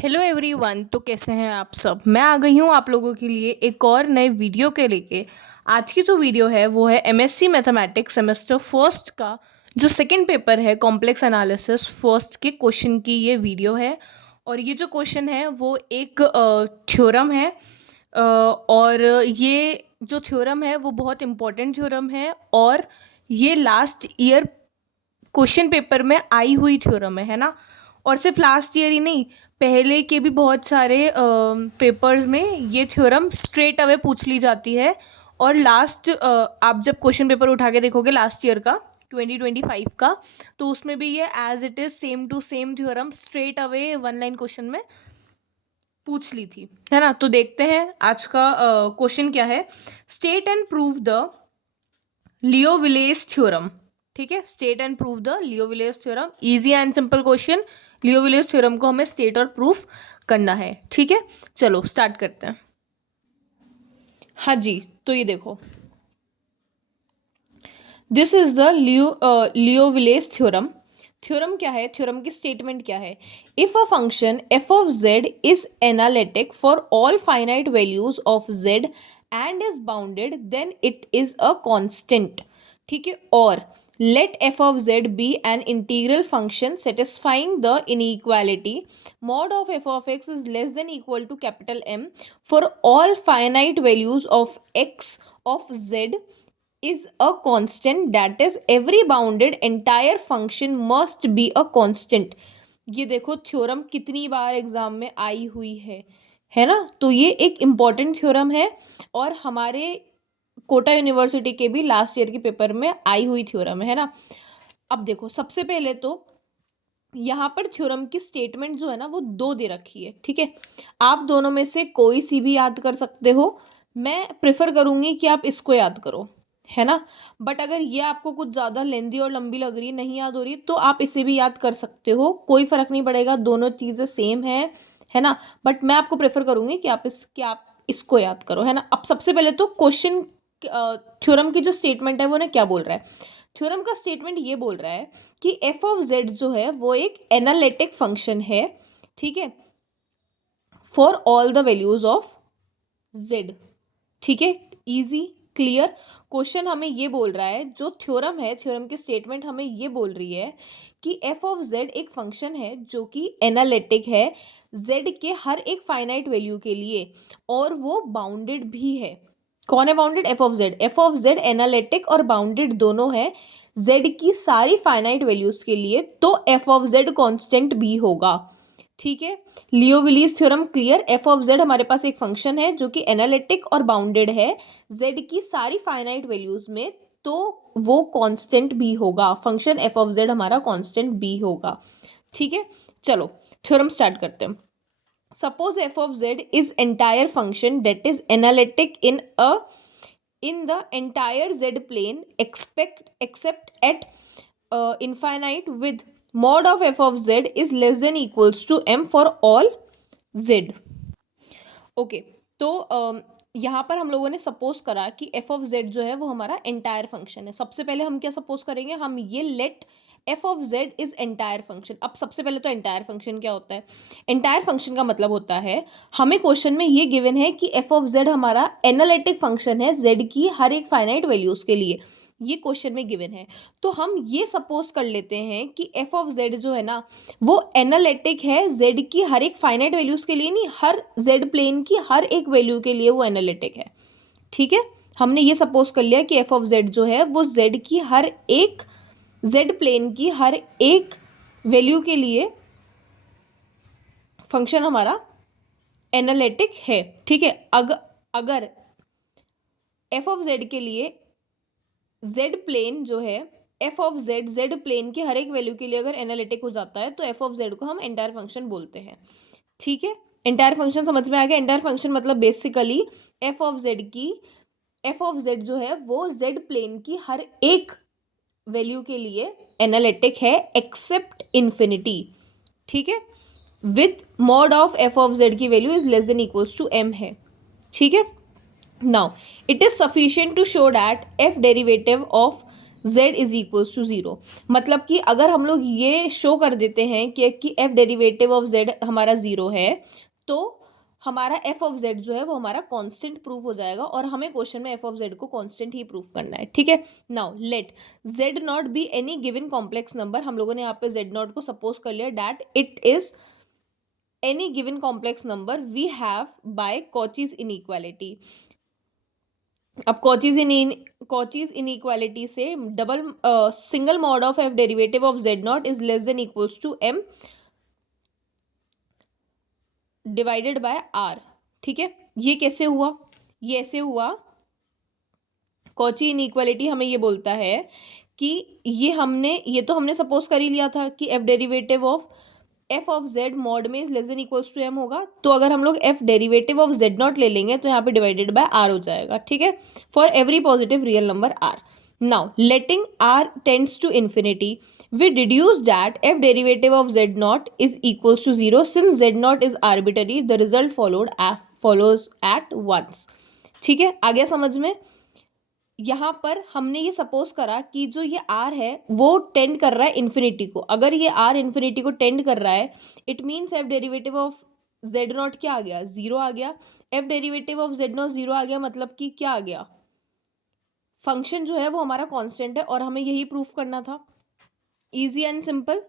Hello everyone. तो कैसे हैं आप सब। मैं आ गई हूँ आप लोगों के लिए एक और नए वीडियो के लेके। आज की जो वीडियो है वो है एमएससी मैथमेटिक्स सेमेस्टर फर्स्ट का जो सेकंड पेपर है कॉम्प्लेक्स एनालिसिस फर्स्ट के क्वेश्चन की ये वीडियो है। और ये जो क्वेश्चन है वो एक थ्योरम है। और ये जो थ्योरम है वो बहुत इम्पोर्टेंट थ्योरम है और ये लास्ट ईयर क्वेश्चन पेपर में आई हुई थ्योरम है ना। और सिर्फ लास्ट ईयर ही नहीं, पहले के भी बहुत सारे पेपर्स में ये थ्योरम स्ट्रेट अवे पूछ ली जाती है। और लास्ट आप जब क्वेश्चन पेपर उठा के देखोगे लास्ट ईयर का 2025 का, तो उसमें भी ये as it is same to same theorem straight away one line question में पूछ ली थी, है ना। तो देखते हैं आज का क्वेश्चन क्या है। State and prove the Liouville's theorem. ठीक है, state and prove the Liouville's theorem. Easy and simple question. Liouville's theorem को हमें स्टेट और प्रूफ करना है। ठीक है, चलो स्टार्ट करते हैं। हाँ जी, तो ये देखो, this is the Liouville's theorem. Theorem क्या है, थ्योरम की स्टेटमेंट क्या है। If a function f of Z is analytic for all finite values of z and is bounded then it is a constant. ठीक है, और let f of z be an integral function satisfying the inequality mod of f of x is less than equal to capital M for all finite values of x of z is a constant, that is every bounded entire function must be a constant। ये देखो theorem कितनी बार exam में आई हुई है ना। तो ये एक इम्पॉर्टेंट थ्योरम है और हमारे कोटा यूनिवर्सिटी के भी लास्ट ईयर के पेपर में आई हुई थ्योरम है ना। अब देखो, सबसे पहले तो यहाँ पर थ्योरम की स्टेटमेंट जो है ना वो दो दे रखी है। ठीक है, आप दोनों में से कोई सी भी याद कर सकते हो। मैं प्रेफर करूँगी कि आप इसको याद करो, है ना। बट अगर ये आपको कुछ ज़्यादा लेंदी और लंबी लग रही है, नहीं याद हो रही, तो आप इसे भी याद कर सकते हो, कोई फ़र्क नहीं पड़ेगा, दोनों चीज़ें सेम है ना। बट मैं आपको प्रेफर करूँगी कि आप इसको याद करो, है ना। अब सबसे पहले तो क्वेश्चन थ्योरम की जो स्टेटमेंट है वो ना क्या बोल रहा है। थ्योरम का स्टेटमेंट ये बोल रहा है कि एफ ऑफ जेड जो है वो एक एनालिटिक फंक्शन है। ठीक है, for all the values of Z. ठीक है, इजी क्लियर। क्वेश्चन हमें ये बोल रहा है, जो थ्योरम है, थ्योरम की स्टेटमेंट हमें ये बोल रही है कि एफ ऑफ जेड एक फंक्शन है जो कि एनालिटिक है जेड के हर एक फाइनाइट वैल्यू के लिए, और वो बाउंडेड भी है। कौन है bounded, F of Z. F of Z analytic और बाउंडेड दोनों है जेड की सारी फाइनाइट वैल्यूज के लिए, तो एफ ऑफ जेड कांस्टेंट भी होगा। ठीक है, Liouville's theorem clear. F of z हमारे पास एक फंक्शन है जो कि एनालिटिक और बाउंडेड है जेड की सारी फाइनाइट वैल्यूज में, तो वो कांस्टेंट भी होगा। फंक्शन एफ ऑफ जेड हमारा कांस्टेंट भी होगा। ठीक है, चलो थ्योरम स्टार्ट करते हैं। Suppose F of Z is entire function that is analytic in the entire z plane except at infinite with mod of f of z is less than equals to m for all z। Okay, तो यहाँ पर हम लोगों ने suppose करा कि F of Z जो है वो हमारा एंटायर फंक्शन है। सबसे पहले हम क्या सपोज करेंगे, हम ये let F of Z is entire function. अब सबसे पहले तो एंटायर फंक्शन क्या होता है। एंटायर फंक्शन का मतलब होता है, हमें क्वेश्चन में ये गिवन है कि एफ ऑफ जेड हमारा एनालिटिक फंक्शन है जेड की हर एक फाइनाइट वैल्यूज के लिए, ये क्वेश्चन में गिवन है। तो हम ये सपोज कर लेते हैं कि एफ ऑफ जेड जो है ना वो एनालिटिक है जेड की हर एक फाइनाइट वैल्यूज के लिए, नहीं, हर जेड प्लेन की हर एक वैल्यू के लिए वो एनालिटिक है। ठीक है, हमने ये सपोज कर लिया कि एफ ऑफ जेड जो है वो जेड की हर एक जेड प्लेन की हर एक वैल्यू के लिए फंक्शन हमारा एनालिटिक है। ठीक है, अगर एफ ऑफ जेड के लिए जेड प्लेन जो है F of Z Z plane की हर एक वैल्यू के लिए अगर एनालिटिक हो जाता है तो एफ ऑफ जेड को हम एंटायर फंक्शन बोलते हैं। ठीक है, एंटायर फंक्शन समझ में आ गया। एंटायर फंक्शन मतलब बेसिकली एफ ऑफ जेड जो है वो जेड प्लेन की हर एक वैल्यू के लिए एनालिटिक है एक्सेप्ट इन्फिनिटी। ठीक है, with mod of F of Z की value is less than equals to m है। ठीक है, now it is sufficient to show that f derivative of z is equals to 0। मतलब कि अगर हम लोग ये शो कर देते हैं कि f डेरिवेटिव ऑफ z हमारा 0 है, तो हमारा f ऑफ z जो है वो हमारा कांस्टेंट प्रूफ हो जाएगा, और हमें क्वेश्चन में f ऑफ z को कांस्टेंट ही प्रूफ करना है। ठीक है, now let z not be any given complex number. हम लोगों ने यहाँ पे z नॉट को सपोज कर लिया that it is any given complex number we have by Cauchy's inequality। अब Cauchy's inequality से double single mod of f derivative of z not is less than equals to m divided by r। ठीक है, ये कैसे हुआ? ये ऐसे हुआ, कॉची इनइक्वालिटी हमें ये बोलता है कि ये तो हमने सपोज कर ही लिया था कि f derivative of f of z mod में is less than equals to m होगा। तो अगर हम लोग f derivative of z naught ले लेंगे तो यहाँ पे डिवाइडेड बाय r हो जाएगा। ठीक है, for every positive real number r। Now letting r tends to infinity, we deduce that f derivative of z naught is equals to 0 since z naught is arbitrary, the result follows at once। ठीक है, आ गया समझ में? यहाँ पर हमने ये suppose करा कि जो ये r है वो टेंड कर रहा है इन्फिनिटी को। अगर ये r इन्फिनिटी को टेंड कर रहा है, it means f derivative of z not क्या आ गया? 0 आ गया। f derivative of z not 0 आ गया, मतलब कि क्या आ गया? फंक्शन जो है वो हमारा कांस्टेंट है, और हमें यही प्रूफ करना था। Easy and simple,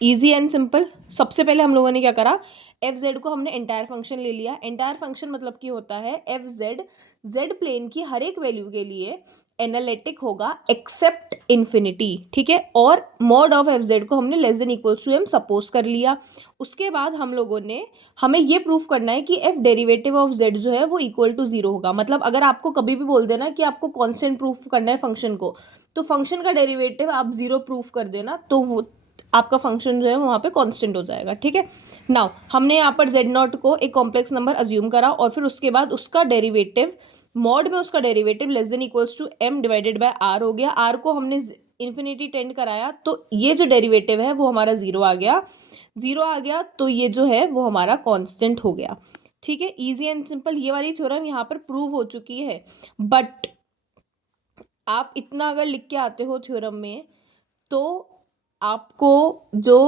easy and simple. सबसे पहले हम लोगों ने क्या करा, एफ जेड को हमने एंटायर फंक्शन ले लिया। एंटायर फंक्शन मतलब कि होता है एफ जेड जेड प्लेन की हर एक वैल्यू के लिए एनालिटिक होगा एक्सेप्ट इन्फिनिटी। ठीक है, और मॉड ऑफ एफ जेड को हमने less than equals to M suppose कर लिया। उसके बाद हम लोगों ने हमें ये प्रूफ करना है कि एफ डेरिवेटिव ऑफ जेड जो है वो इक्वल टू 0 होगा। मतलब अगर आपको कभी भी बोल देना कि आपको कांस्टेंट प्रूफ करना है फंक्शन को, तो फंक्शन का डेरिवेटिव आप 0 प्रूफ कर देना, तो वो आपका फंक्शन जो है वहाँ पे कांस्टेंट हो जाएगा। ठीक है, नाउ हमने यहाँ पर z नॉट को एक कॉम्प्लेक्स नंबर अज्यूम करा, और फिर उसके बाद उसका डेरिवेटिव मॉड में उसका derivative less than equals to m divided by r हो गया। r को हमने इन्फिनिटी टेंड कराया, तो ये जो डेरिवेटिव है वो हमारा 0 आ गया। 0 आ गया तो ये जो है वो हमारा कांस्टेंट हो गया। ठीक है, इजी एंड सिंपल। ये वाली थ्योरम यहाँ पर प्रूव हो चुकी है। बट आप इतना अगर लिख के आते हो थ्योरम में, तो आपको जो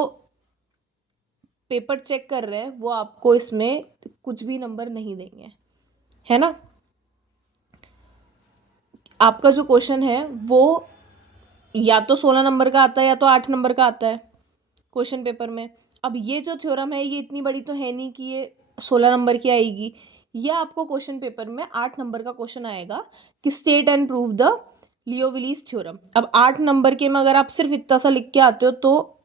पेपर चेक कर रहे हैं वो आपको इसमें कुछ भी नंबर नहीं देंगे, है ना। आपका जो क्वेश्चन है वो या तो 16 नंबर का आता है या तो 8 नंबर का आता है क्वेश्चन पेपर में। अब ये जो थ्योरम है ये इतनी बड़ी तो है नहीं कि ये 16 नंबर की आएगी। ये आपको क्वेश्चन पेपर में 8 नंबर का क्वेश्चन आएगा कि state and prove the Liouville's theorem. अब 8 नंबर के में अगर आप सिर्फ इतना सा लिख के आते हो, तो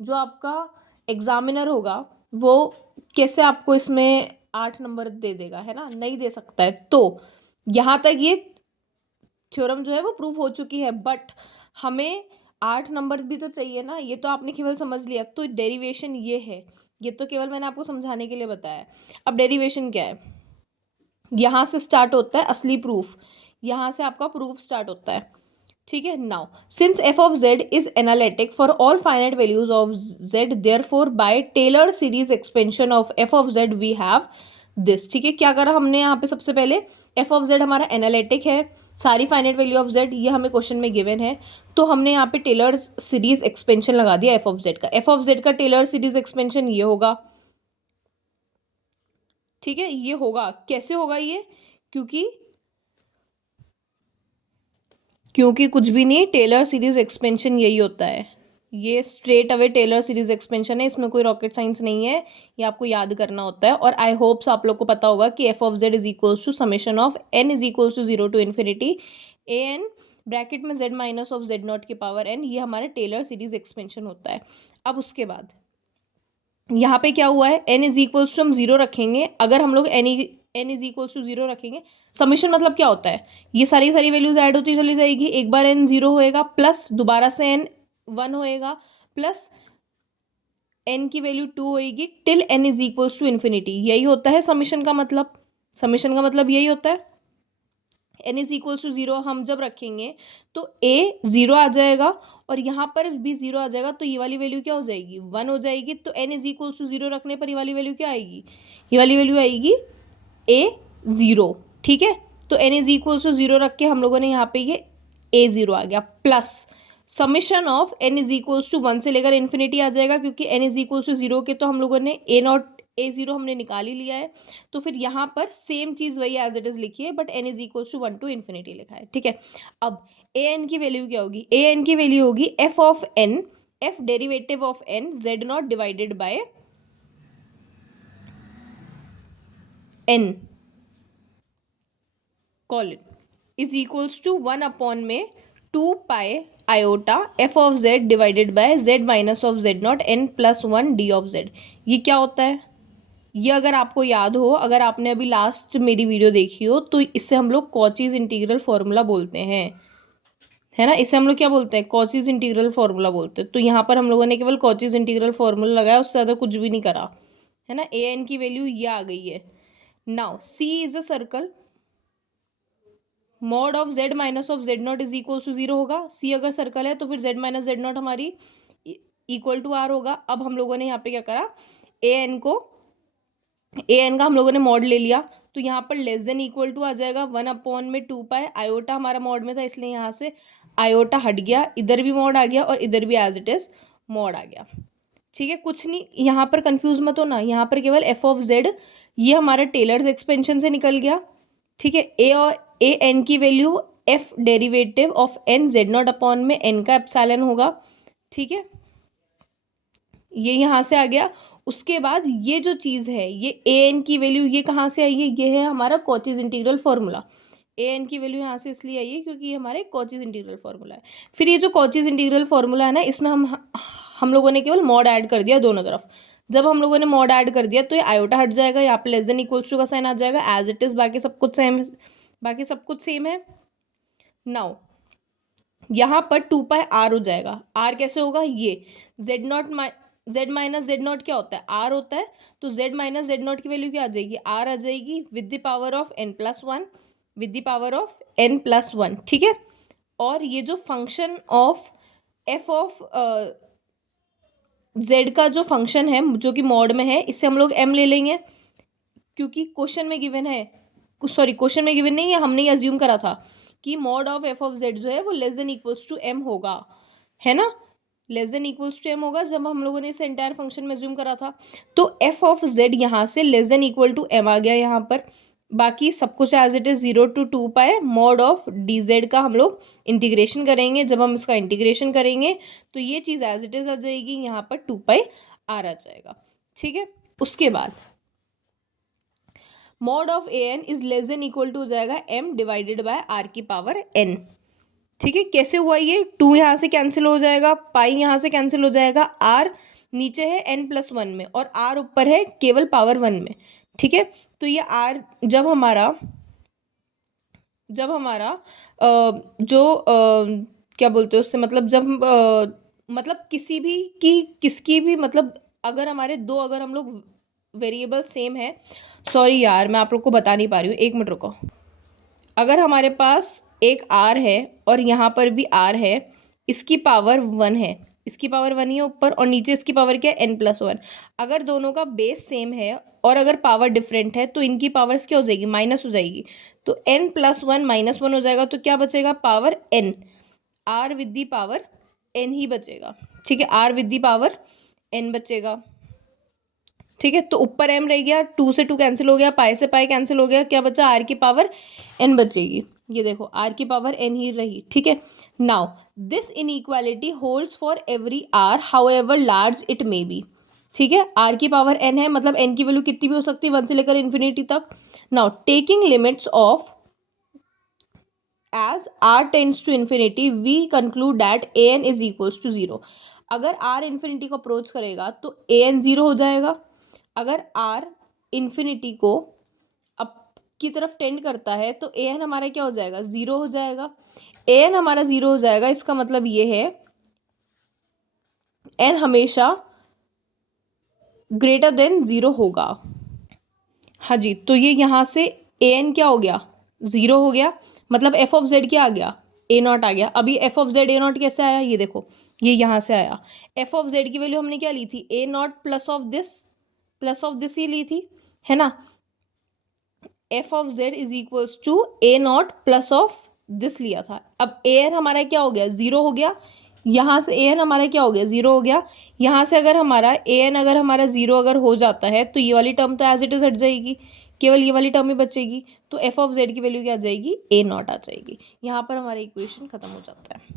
जो आपका एग्जामिनर होगा वो कैसे आपको इसमें 8 नंबर दे देगा, है ना, नहीं दे सकता है। तो यहाँ तक ये थ्योरम जो है वो प्रूव हो चुकी है, बट हमें 8 नंबर भी तो चाहिए ना। ये तो आपने केवल समझ लिया, तो डेरिवेशन ये है, ये तो केवल मैंने आपको समझाने के लिए बताया। अब डेरिवेशन क्या है, यहाँ से स्टार्ट होता है असली प्रूफ, यहाँ से आपका प्रूफ स्टार्ट होता है। ठीक है, now since F of Z is analytic for all finite values of Z, therefore by Taylor series expansion of F of Z we have this. ठीक है, क्या करा हमने यहाँ पे, सबसे पहले एफ ऑफ जेड हमारा एनालिटिक है, सारी फाइनाइट वैल्यू ऑफ जेड ये हमें क्वेश्चन में गिवन है, तो हमने यहाँ पे टेलर सीरीज एक्सपेंशन लगा दिया एफ ऑफ जेड का। एफ ऑफ जेड का टेलर सीरीज एक्सपेंशन ये होगा। ठीक है, ये होगा, कैसे होगा ये, क्योंकि कुछ भी नहीं, टेलर सीरीज एक्सपेंशन यही होता है। ये straight away Taylor series expansion है, इसमें कोई रॉकेट साइंस नहीं है, ये आपको याद करना होता है। और आई होप्स आप लोग को पता होगा कि F of Z is equals to summation of N is equals to 0 to infinity A N bracket में Z minus of Z not के पावर एन, ये हमारा टेलर सीरीज एक्सपेंशन होता है। अब उसके बाद यहाँ पे क्या हुआ है, एन इज इक्वल्स टू हम 0 रखेंगे। अगर हम लोग एन इज इक्वल्स टू 0 रखेंगे, समीशन मतलब क्या होता है, ये सारी वैल्यूज ऐड होती चली जाएगी। एक बार एन 0 होएगा, प्लस दोबारा से एन 1 होएगा, प्लस एन की वैल्यू 2 होएगी, till N is equals to infinity. यही होता है समीशन का मतलब, समीशन का मतलब यही होता है। एन इज इक्वल्स टू 0 हम जब रखेंगे तो ए 0 आ जाएगा, और यहाँ पर भी 0 आ जाएगा, तो ये वाली वैल्यू क्या हो जाएगी, 1 हो जाएगी। तो एन इज इक्वल्स टू 0 रखने पर ये वाली वैल्यू क्या आएगी, ये वाली वैल्यू आएगी ए 0। ठीक है, तो एन इज इक्वल्स टू 0 रख के हम लोगों ने यहाँ पे ये A0 आ गया, plus summation of n is equals to 1 से लेकर इन्फिनिटी आ जाएगा, क्योंकि n इज इक्वल्स टू 0 के तो हम लोगों ने A0 हमने निकाल ही लिया है, तो फिर यहाँ पर सेम चीज़ वही एज इट इज़ लिखी है, but n is equals to 1 to infinity लिखा है, ठीक है। अब an की वैल्यू क्या होगी, an की वैल्यू होगी f of n, f derivative of n z0 divided by n colon is equals to 1 upon में 2 pi iota f of z divided by z minus of z0 n plus 1 d of z। ये क्या होता है, ये अगर आपको याद हो, अगर आपने अभी लास्ट मेरी वीडियो देखी हो, तो इससे हम लोग कॉचीज इंटीग्रल फॉर्मूला बोलते हैं, है ना। इसे हम लोग क्या बोलते हैं, कॉचीज इंटीग्रल फॉर्मूला बोलते हैं। तो यहाँ पर हम लोगों ने केवल कॉचीज इंटीग्रल फॉर्मूला लगाया, उससे ज़्यादा कुछ भी नहीं करा, है ना। ए एन की वैल्यू ये आ गई है। Now C is a circle, mod of z minus of z0 is equal to 0 होगा। सी अगर सर्कल है तो फिर z माइनस z0 हमारी इक्वल टू r होगा। अब हम लोगों ने यहाँ पे क्या करा, ए एन का हम लोगों ने मॉड ले लिया, तो यहाँ पर लेस देन इक्वल टू आ जाएगा 1 अपॉन में 2 पाई आयोटा हमारा मॉड में था, इसलिए यहाँ से आयोटा हट गया, इधर भी मॉड आ गया और इधर भी एज इट इज मॉड आ गया, ठीक है। कुछ नहीं, यहाँ पर कंफ्यूज मत होना, यहाँ पर केवल एफ ऑफ जेड ये हमारा टेलर्स एक्सपेंशन से निकल गया, ठीक है। ए और ए एन की value F derivative of N Z not upon में एन का एप्सिलॉन होगा, ठीक है। ये यहाँ से आ गया। उसके बाद ये जो चीज़ है, ये ए एन की वैल्यू ये कहाँ से आई है, ये है हमारा कॉचीज इंटीग्रल फॉर्मूला। ए एन की वैल्यू यहाँ से इसलिए आई है क्योंकि ये हमारे कॉचीज इंटीग्रल फॉर्मूला है। फिर ये जो कॉचीज इंटीग्रल फॉर्मूला है ना, इसमें हम लोगों ने केवल मॉड ऐड कर दिया दोनों तरफ। जब हम लोगों ने मॉड ऐड कर दिया तो ये आयोटा हट जाएगा, यहाँ पे लेस देन इक्वल्स टू का साइन आ जाएगा एज इट इज, बाकी सब कुछ सेम है, बाकी सब कुछ सेम है। नाउ यहाँ पर 2 पाई आर हो जाएगा। आर कैसे होगा, ये जेड माइनस जेड नॉट क्या होता है, आर होता है, तो जेड माइनस जेड नॉट की वैल्यू क्या आ जाएगी, आर आ जाएगी with the power of N plus one, with the power of N plus one, ठीक है। और ये जो function of F of Z का जो फंक्शन है जो कि मॉड में है, इससे हम लोग एम ले लेंगे, क्योंकि क्वेश्चन में गिवन है, सॉरी क्वेश्चन में गिवन नहीं है, हमने ही अज्यूम करा था कि mod of F of Z जो है वो less than equals to M होगा, है ना। Less than equals to M होगा जब हम लोगों ने इसे एंटायर फंक्शन में अज्यूम करा था। तो एफ ऑफ जेड यहाँ से less than equal to M आ गया यहाँ पर। बाकी सब कुछ एज इट इज 0 to 2 पाए मॉड ऑफ डी जेड का हम लोग इंटीग्रेशन करेंगे। जब हम इसका इंटीग्रेशन करेंगे तो ये चीज़ एज इट इज आ जाएगी, यहाँ पर 2 पाई आर आ जाएगा, ठीक है। उसके बाद mod of A N is less than equal to हो जाएगा एम डिवाइडेड बाय आर की पावर एन, ठीक है। कैसे हुआ ये, 2 यहाँ से कैंसिल हो जाएगा, पाई यहाँ से कैंसिल हो जाएगा, आर नीचे है n प्लस 1 में और आर ऊपर है केवल पावर 1 में, ठीक है। तो ये आर जब हमारा क्या बोलते हैं उससे, मतलब जब मतलब किसकी भी मतलब अगर हमारे दो, अगर हम लोग वेरिएबल सेम है, सॉरी यार मैं आप लोग को बता नहीं पा रही हूँ, एक मिनट रुको। अगर हमारे पास एक आर है और यहाँ पर भी आर है, इसकी पावर 1 है, इसकी पावर 1 ही है ऊपर और नीचे इसकी पावर क्या है n प्लस 1। अगर दोनों का बेस सेम है और अगर पावर डिफरेंट है तो इनकी पावर्स क्या हो जाएगी, माइनस हो जाएगी। तो n प्लस 1 माइनस 1 हो जाएगा, तो क्या बचेगा, power n, r with the power n ही बचेगा, ठीक है। r with the power n बचेगा, ठीक है। तो ऊपर m रह गया, 2 से 2 कैंसिल हो गया, पाई से पाई कैंसिल हो गया, क्या बचा, r की पावर n बचेगी। ये देखो r की पावर n ही रही, ठीक है। Now this inequality holds for every r however large it may be, ठीक है। r की पावर n है, मतलब n की वैल्यू कितनी भी हो सकती है, 1 से लेकर इन्फिनिटी तक। Now taking limits of as r tends to infinity we conclude that an is equals to 0। अगर r इन्फिनिटी को अप्रोच करेगा तो an 0 हो जाएगा। अगर r इन्फिनिटी को अप की तरफ टेंड करता है तो an हमारा क्या हो जाएगा, 0 हो जाएगा। an हमारा 0 हो जाएगा, इसका मतलब ये है n हमेशा ग्रेटर देन 0 होगा। हाँ जी, तो ये यहाँ से an क्या हो गया, 0 हो गया, मतलब एफ ऑफ जेड क्या आ गया, ए नॉट आ गया। अभी F of Z A not कैसे आया, ये देखो, ये यहाँ से आया। एफ ऑफ जेड की वैल्यू हमने क्या ली थी, A not plus of this ही ली थी, है ना। F of Z is equals to A not plus of this लिया था। अब ए एन हमारा क्या हो गया, ज़ीरो हो गया। यहाँ से ए एन हमारा क्या हो गया, ज़ीरो हो गया। यहाँ से अगर हमारा ए एन अगर हमारा ज़ीरो अगर हो जाता है तो ये वाली टर्म तो एज इट इज़ हट जाएगी, केवल ये वाली टर्म ही बचेगी। तो एफ ऑफ जेड की वैल्यू क्या आ जाएगी, ए नॉट आ जाएगी। यहाँ पर हमारा इक्वेशन खत्म हो जाता है।